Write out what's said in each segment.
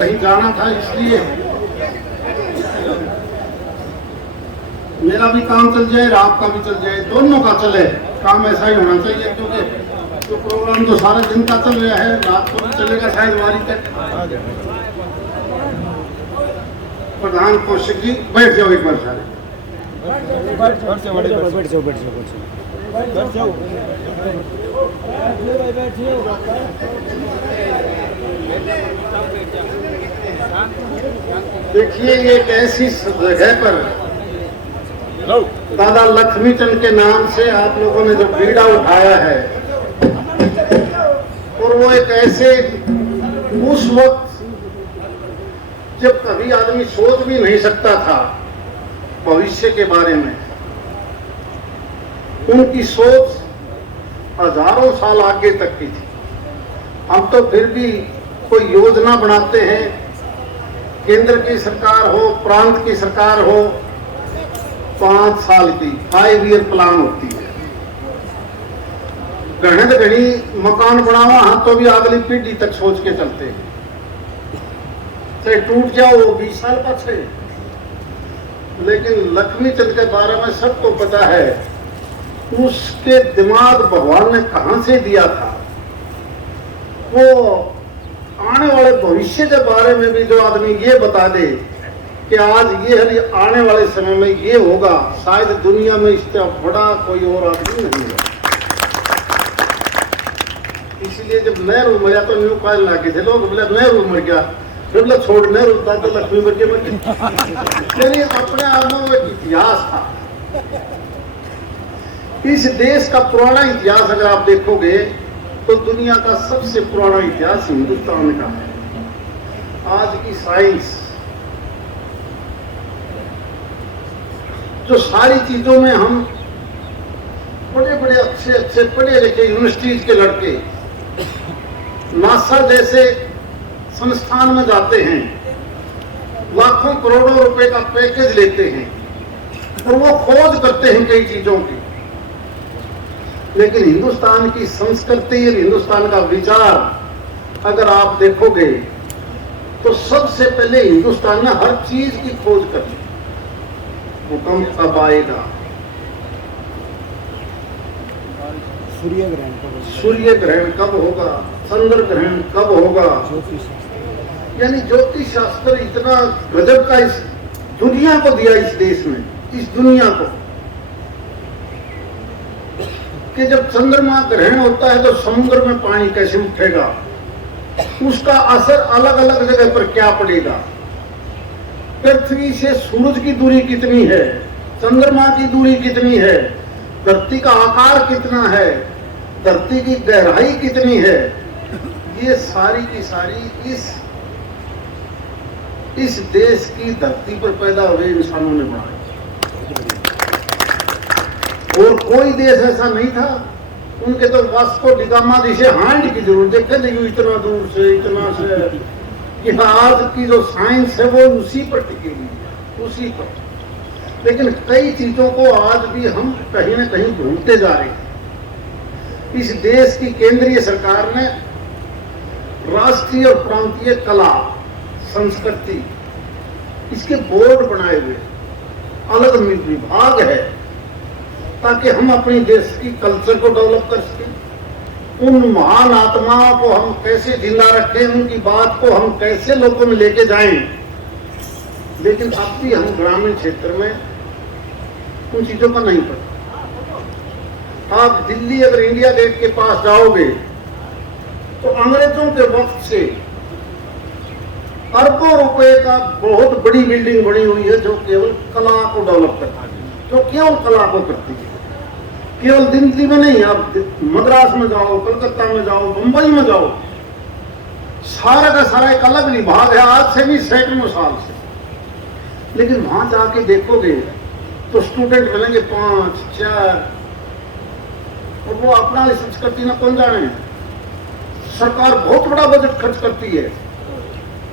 कहीं जाना था, इसलिए मेरा भी काम चल जाए, आपका भी चल जाए, दोनों का चले। काम ऐसा ही होना चाहिए, क्योंकि तो प्रोग्राम तो सारे दिन का चल रहा है, रात को भी चलेगा शायद वारी तक। प्रधान कौशिक जी बैठ जाओ एक बार सारे। देखिए, एक ऐसी जगह पर दादा लक्ष्मीचंद के नाम से आप लोगों ने जो बीड़ा उठाया है, और वो एक ऐसे उस वक्त जब कभी आदमी सोच भी नहीं सकता था भविष्य के बारे में, उनकी सोच हजारों साल आगे तक की थी। हम तो फिर भी कोई योजना बनाते हैं, केंद्र की सरकार हो, प्रांत की सरकार हो, 5 साल की 5 ईयर प्लान होती है। गणित घड़ी मकान बनावा हाँ तो भी अगली पीढ़ी तक सोच के चलते हैं, चाहे टूट जाओ वो 20 साल पीछे। लेकिन लक्ष्मीचंद के बारे में सबको पता है, उसके दिमाग भगवान ने कहां से दिया था। वो आने वाले भविष्य के बारे में भी जो आदमी ये बता दे कि आज ये आने वाले समय में ये होगा, शायद दुनिया में इससे बड़ा कोई और आदमी नहीं है। इसलिए जब नेहरू मरा तो न्यू कहने लगे थे लोग, बोले नेहरू मर गया, फिर बोला छोड़ नेहरू दादा लक्ष्मी मर गया। यानी अपने आप में वो एक इतिहास था। इस देश का पुराना इतिहास अगर आप देखोगे तो दुनिया का सबसे पुराना इतिहास हिंदुस्तान का है। आज की साइंस जो सारी चीजों में हम बड़े बड़े अच्छे पढ़े लिखे यूनिवर्सिटीज के लड़के नासा जैसे संस्थान में जाते हैं, लाखों करोड़ों रुपए का पैकेज लेते हैं और वो खोज करते हैं कई चीजों की। लेकिन हिंदुस्तान की संस्कृति और हिंदुस्तान का विचार अगर आप देखोगे तो सबसे पहले हिंदुस्तान ने हर चीज की खोज कर ली। भूकंप कब आएगा, सूर्य ग्रहण कब होगा, चंद्र ग्रहण कब होगा, यानी ज्योतिष शास्त्र इतना गजब का इस दुनिया को दिया, इस देश में, इस दुनिया को, कि जब चंद्रमा ग्रहण होता है तो समुद्र में पानी कैसे उठेगा, उसका असर अलग अलग जगह पर क्या पड़ेगा, पृथ्वी से सूरज की दूरी कितनी है, चंद्रमा की दूरी कितनी है, धरती का आकार कितना है, धरती की गहराई कितनी है, ये सारी की सारी इस देश की धरती पर पैदा हुए इंसानों ने बनाई। और कोई देश ऐसा नहीं था, उनके तो वास्को डिगामा जिसे हांड की जरूरत देखे नहीं, इतना दूर से इतना से, कि आज की जो साइंस है वो उसी पर टिकी हुई है, उसी पर। लेकिन कई चीजों को आज भी हम कहीं ना कहीं भूलते जा रहे हैं। इस देश की केंद्रीय सरकार ने राष्ट्रीय और प्रांतीय कला संस्कृति इसके बोर्ड बनाए हुए, अलग विभाग है, ताकि हम अपने देश की कल्चर को डेवलप कर सकें। उन महान आत्माओं को हम कैसे जिंदा रखें, उनकी बात को हम कैसे लोगों में लेके जाएं। लेकिन अब भी हम ग्रामीण क्षेत्र में उन चीजों का नहीं पता। आप दिल्ली अगर इंडिया गेट के पास जाओगे तो अंग्रेजों के वक्त से अरबों रुपए का बहुत बड़ी बिल्डिंग बनी हुई है, जो केवल कला को डेवलप करती है, जो केवल कला को करती है। केवल दिल्ली में नहीं, आप मद्रास में जाओ, कलकत्ता में जाओ, मुंबई में जाओ, सारा का सारा एक अलग विभाग है, आज से भी सैकड़ों साल से। लेकिन वहां जाके देखोगे तो स्टूडेंट मिलेंगे 5, 4, और वो अपना संस्कृति में कौन जाने। सरकार बहुत बड़ा बजट खर्च करती है,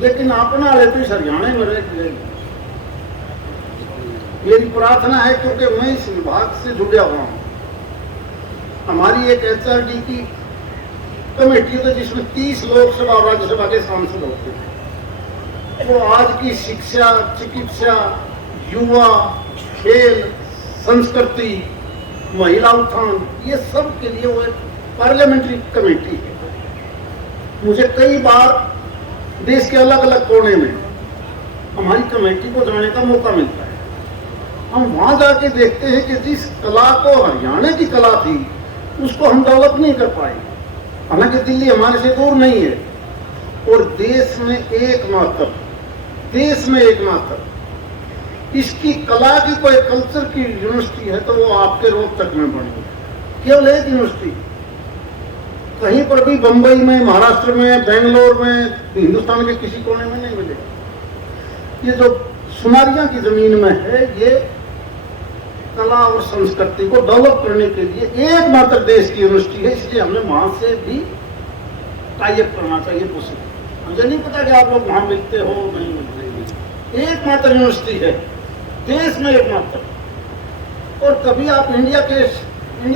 लेकिन अपना लेते हरियाणा में रहे। मेरी प्रार्थना है, क्योंकि मैं इस विभाग से जुड़ा हुआ हूं, हमारी एक HRD की कमेटी थी जिसमें 30 लोकसभा और राज्यसभा के सांसद होते थे। वो आज की शिक्षा, चिकित्सा, युवा, खेल, संस्कृति, महिला उत्थान, ये सब के लिए वो एक पार्लियामेंट्री कमेटी है। मुझे कई बार देश के अलग अलग कोने में हमारी कमेटी को जाने का मौका मिलता है। हम वहां जाके देखते हैं कि जिस कला को हरियाणा की कला थी उसको हम डेवलप नहीं कर पाए। हालांकि दिल्ली हमारे से दूर नहीं है, और देश में एकमात्र इसकी कला की कोई कल्चर की यूनिवर्सिटी है तो वो आपके रोहतक में बनी है, केवल एक यूनिवर्सिटी। कहीं पर भी बंबई में, महाराष्ट्र में, बेंगलोर में, हिंदुस्तान के किसी कोने में नहीं मिलेगा। ये जो सुनारिया की जमीन में है, ये कला और संस्कृति को डेवलप करने के लिए एकमात्र देश की यूनिवर्सिटी है। इसलिए हमें वहां से भी टाई अप करना चाहिए। मुझे नहीं पता कि आप लोग वहां मिलते हो नहीं मिलते, एकमात्र यूनिवर्सिटी है देश में, एकमात्र। और कभी आप इंडिया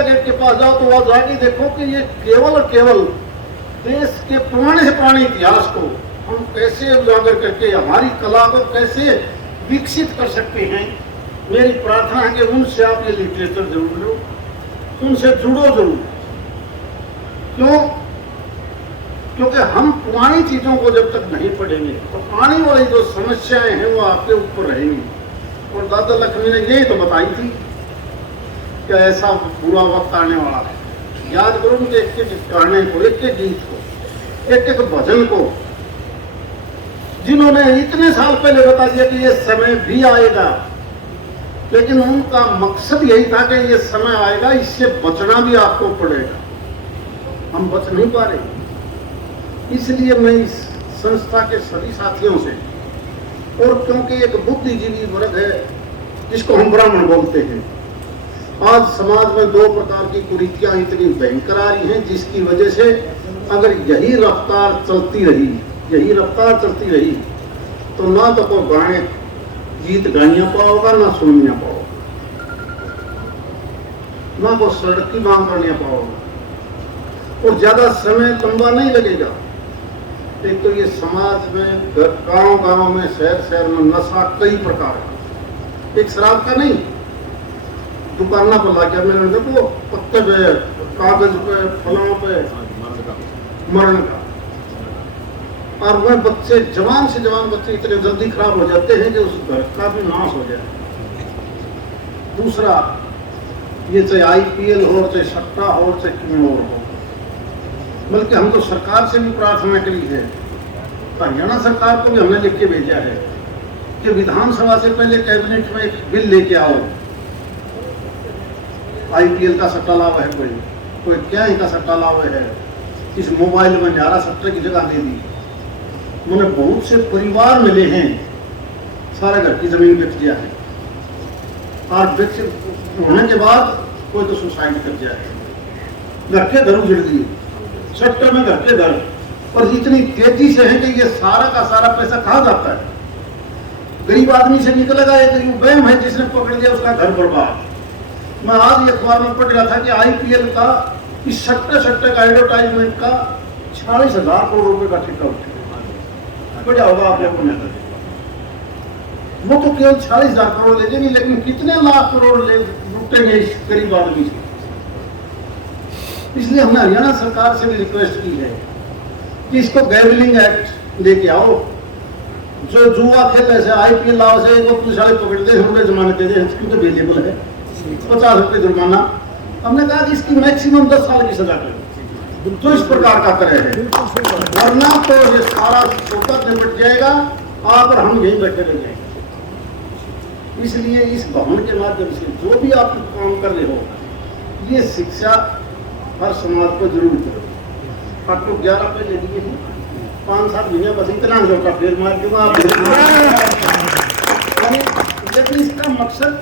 गेट के पास जाओ तो वहां जाके देखो कि ये केवल और केवल देश के पुराने से पुराने इतिहास को हम कैसे उजागर करके हमारी कला को कैसे विकसित कर सकते हैं। मेरी प्रार्थना है कि उनसे आप ये लिटरेचर जरूर लो, उनसे जुड़ो जरूर। क्योंकि हम पुरानी चीजों को जब तक नहीं पढ़ेंगे तो आने वाली जो समस्याएं हैं वो आपके ऊपर रहेंगी। और दादा लक्ष्मी ने यही तो बताई थी कि ऐसा बुरा वक्त आने वाला है। याद करो उनके एक एक गाने को, एक एक गीत को, एक एक भजन को, जिन्होंने इतने साल पहले बता दिया कि ये समय भी आएगा। लेकिन उनका मकसद यही था कि ये समय आएगा, इससे बचना भी आपको पड़ेगा। हम बच नहीं पा रहे। इसलिए मैं इस संस्था के सभी साथियों से, और क्योंकि एक बुद्धिजीवी वर्ग है जिसको हम ब्राह्मण बोलते हैं, आज समाज में दो प्रकार की कुरीतियां इतनी भयंकर आ रही हैं, जिसकी वजह से अगर यही रफ्तार चलती रही तो ना तो कोई गाने गीत गाइया पाओगा, ना सुनिया पाओगा, ना कोई सड़क की मांग करने पाओगा, और ज्यादा समय लंबा नहीं लगेगा। एक तो ये समाज में गांव में, शहर में नशा कई प्रकार का, एक शराब का नहीं, दुकाना पर ला मैंने देखो पत्ते पे, कागज पे, फलों पे, मरण का। और वह बच्चे, जवान से जवान बच्चे इतने जल्दी खराब हो जाते हैं कि उस घर का भी नाश हो जाए। दूसरा, ये चाहे IPL हो, चाहे सट्टा हो, चाहे क्यों हो, बल्कि हम तो सरकार से भी प्रार्थना करी है, हरियाणा सरकार को भी हमने लिख के भेजा है कि विधानसभा से पहले कैबिनेट में एक बिल लेके आओ। IPL का सट्टा लावा है, कोई क्या का सट्टा लावा है, इस मोबाइल में 11 सट्टे की जगह दे दी। उन्हें बहुत से परिवार मिले हैं, सारा घर की जमीन बेच दिया है, और बेच होने के बाद कोई तो सुसाइड कर दिया है, घर के घर उजड़ दिए, सट्टे में घर के घर। और इतनी तेजी से है कि ये सारा का सारा पैसा कहाँ जाता है? गरीब आदमी से निकलेगा। एक वहम है, जिसने पकड़ लिया उसका घर बर्बाद। मैं आज अखबार में पढ़ रहा था कि IPL का इस सट्टे का एडवर्टाइजमेंट का 40,000 करोड़ रुपए का ठेका उठेगा। बढ़िया होगा आप लोगों ने, वो तो केवल 40,000 करोड़ ले जाएंगे, लेकिन कितने लाख करोड़ लूटेंगे इस गरीब आदमी से। इसलिए हमने हरियाणा सरकार से भी रिक्वेस्ट की है कि इसको गैम्बलिंग एक्ट लेके आओ। जो जुआ खेलने से, IPL लाओ से वो पुलिस वाले पकड़ दे, हमने जमानत दे दे, क्योंकि अवेलेबल है 50 रुपये जुर्माना। हमने कहा कि इसकी मैक्सिमम 10 साल की सजा करें, तो इस प्रकार का करे है, वरना तो ये सारा सोचा निपट जाएगा, आप और हम यहीं बैठे रह जाएंगे। इसलिए इस भवन के माध्यम से जो भी आप काम कर रहे हो, ये शिक्षा हर समाज को जरूर करो। आपको 11 रुपये ले दिए, 5-7 महीने बस इतना जोटा फिर मार दूंगा आप। लेकिन इसका मकसद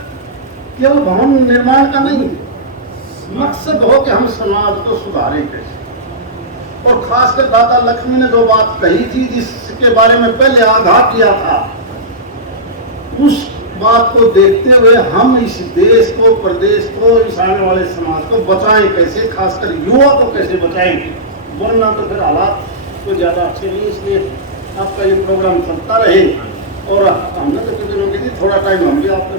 केवल भवन निर्माण का नहीं, मकसद हो कि हम समाज को सुधारें कैसे। और खासकर दादा लक्ष्मी ने जो बात कही थी, जिसके बारे में पहले आगाह किया था, उस बात को देखते हुए हम इस देश को, प्रदेश को, इस आने वाले समाज को बचाएं कैसे, खासकर युवा को कैसे बचाएं, वरना तो फिर हालात कोई ज्यादा अच्छे नहीं। इसलिए आपका ये प्रोग्राम चलता रहे। और हमने तो किसी लोग थोड़ा टाइम हम भी आपके